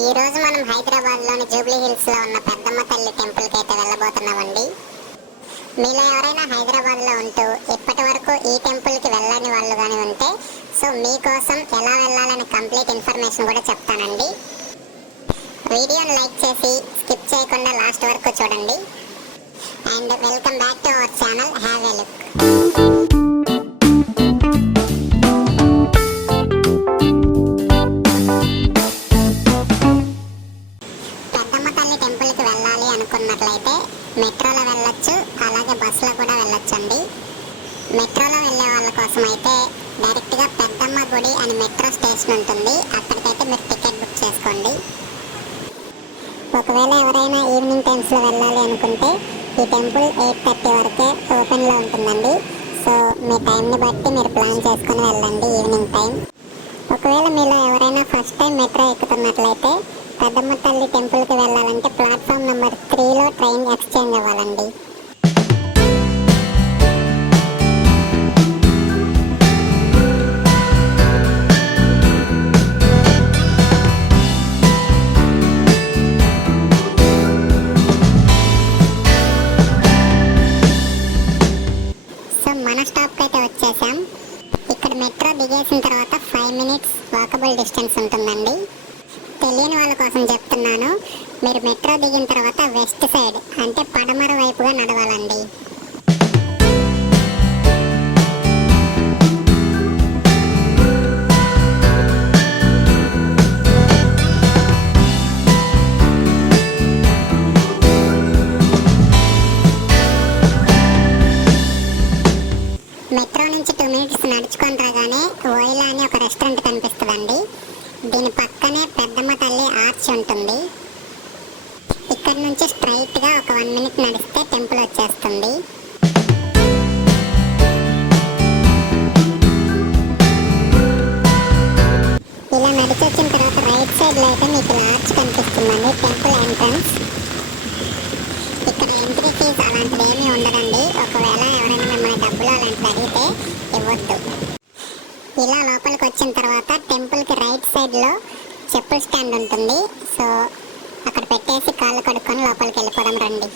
ఈ రోజు మనం హైదరాబాద్ లోని జూబ్లీ హిల్స్ లో ఉన్న పెద్దమ్మ తల్లి టెంపుల్ కి అయితే వెళ్ళబోతున్నామండి. మీలో ఎవరైనా హైదరాబాద్ లో ఉంటూ ఇప్పటి వరకు ఈ టెంపుల్ కి వెళ్ళని వాళ్ళు కానీ ఉంటే మీకోసం ఎలా వెళ్ళాలని కంప్లీట్ ఇన్ఫర్మేషన్ కూడా చెప్తానండి. వీడియోని లైక్ చేసి స్కిప్ చేయకుండా లాస్ట్ వరకు చూడండి. And welcome back to our channel. Have a look. అనుకున్నట్లయితే మెట్రోలో వెళ్ళొచ్చు, అలాగే బస్సులో కూడా వెళ్ళొచ్చండి. మెట్రోలో వెళ్ళే వాళ్ళ కోసం అయితే డైరెక్ట్గా పెద్దమ్మ గుడి అని మెట్రో స్టేషన్ ఉంటుంది, అక్కడికైతే మీరు టికెట్ బుక్ చేసుకోండి. ఒకవేళ ఎవరైనా ఈవినింగ్ టైమ్స్లో వెళ్ళాలి అనుకుంటే ఈ టెంపుల్ 8:30 వరకే ఓపెన్లో ఉంటుందండి. సో మీ టైంని బట్టి మీరు ప్లాన్ చేసుకొని వెళ్ళండి ఈవినింగ్ టైం. ఒకవేళ మీలో ఎవరైనా ఫస్ట్ టైం మెట్రో ఎక్కుతున్నట్లయితే పెద్దమ్మ తల్లి టెంపుల్కి వెళ్ళాలంటే ప్లాట్ఫామ్ నెంబర్ 3లో ట్రైన్ ఎక్స్చేంజ్ అవ్వాలండి. సో మన స్టాప్కి అయితే వచ్చేసాం. ఇక్కడ మెట్రో దిగేసిన తర్వాత 5 minutes వాకబుల్ డిస్టెన్స్ ఉంటుందండి. తెలియని వాళ్ళ కోసం చెప్తున్నాను, మీరు మెట్రో దిగిన తర్వాత వెస్ట్ సైడ్ అంటే పడమర వైపుగా నడవాలండి. మెట్రో నుంచి 2 minutes నడుచుకొని రాగానే ఓయిలా అని ఒక రెస్టారెంట్ కనిపిస్తుందండి. దీని పక్కనే పెద్దమ్మ తల్లి ఆర్చ్ ఉంటుంది. ఇక్కడ నుంచి స్ట్రైట్గా ఒక 1 minute నడిస్తే టెంపుల్ వచ్చేస్తుంది. ఇలా నడిచి వచ్చిన తర్వాత రైట్ సైడ్లో అయితే మీకు ఆర్చ్ కనిపిస్తుందండి, టెంపుల్ ఎంట్రన్స్. ఇక్కడ ఎంట్రీ ఫీజు అలాంటిది ఏమీ ఉండదండి. ఒకవేళ ఎవరైనా మిమ్మల్ని డబ్బులు అలాంటిది అడిగితే ఇవ్వద్దు. ఇలా లోపలికి వచ్చిన తర్వాత టెంపుల్కి రైట్ సైడ్లో చెప్పుల స్టాండ్ ఉంటుంది. సో అక్కడ పెట్టేసి కాళ్ళు కడుక్కొని లోపలికి వెళ్ళిపోవడం రండి.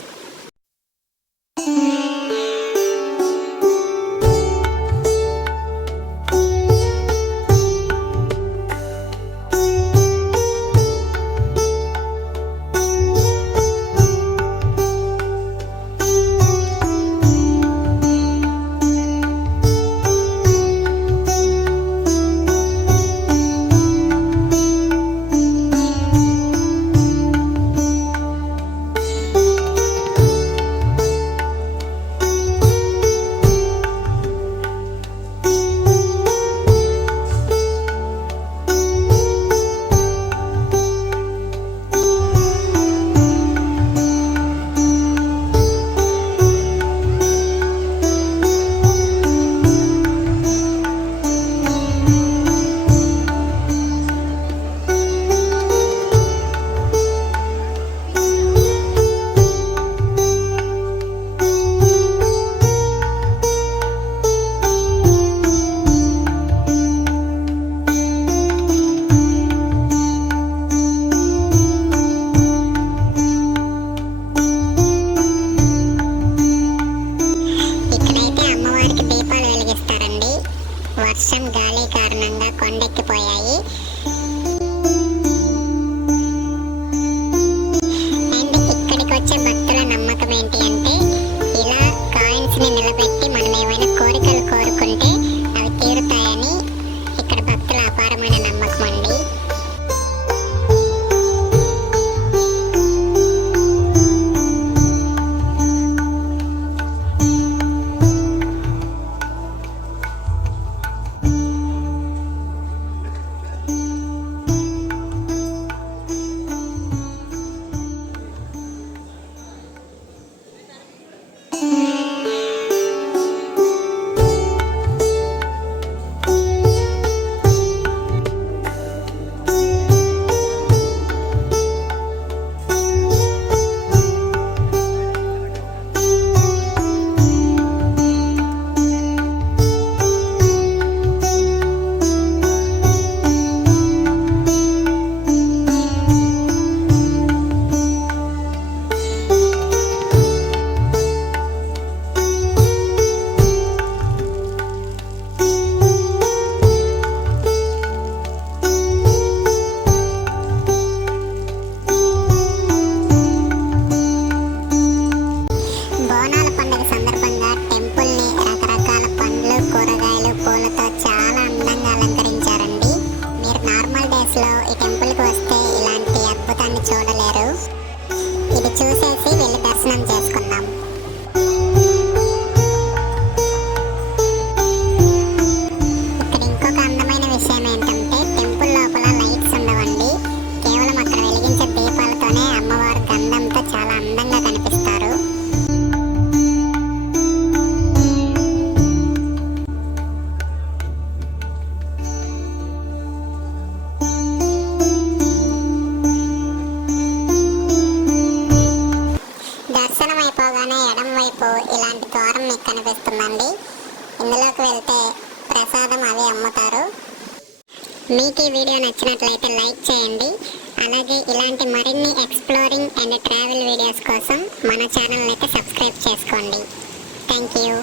ఇలాంటి ద్వారం మీకు కనిపిస్తుందండి. ఇందులోకి వెళ్తే ప్రసాదం అవి అమ్ముతారు. మీకు ఈ వీడియో నచ్చినట్లయితే లైక్ చేయండి. అలాగే ఇలాంటి మరిన్ని ఎక్స్ప్లోరింగ్ అండ్ ట్రావెల్ వీడియోస్ కోసం మన ఛానల్ అయితే సబ్స్క్రైబ్ చేసుకోండి. Thank you.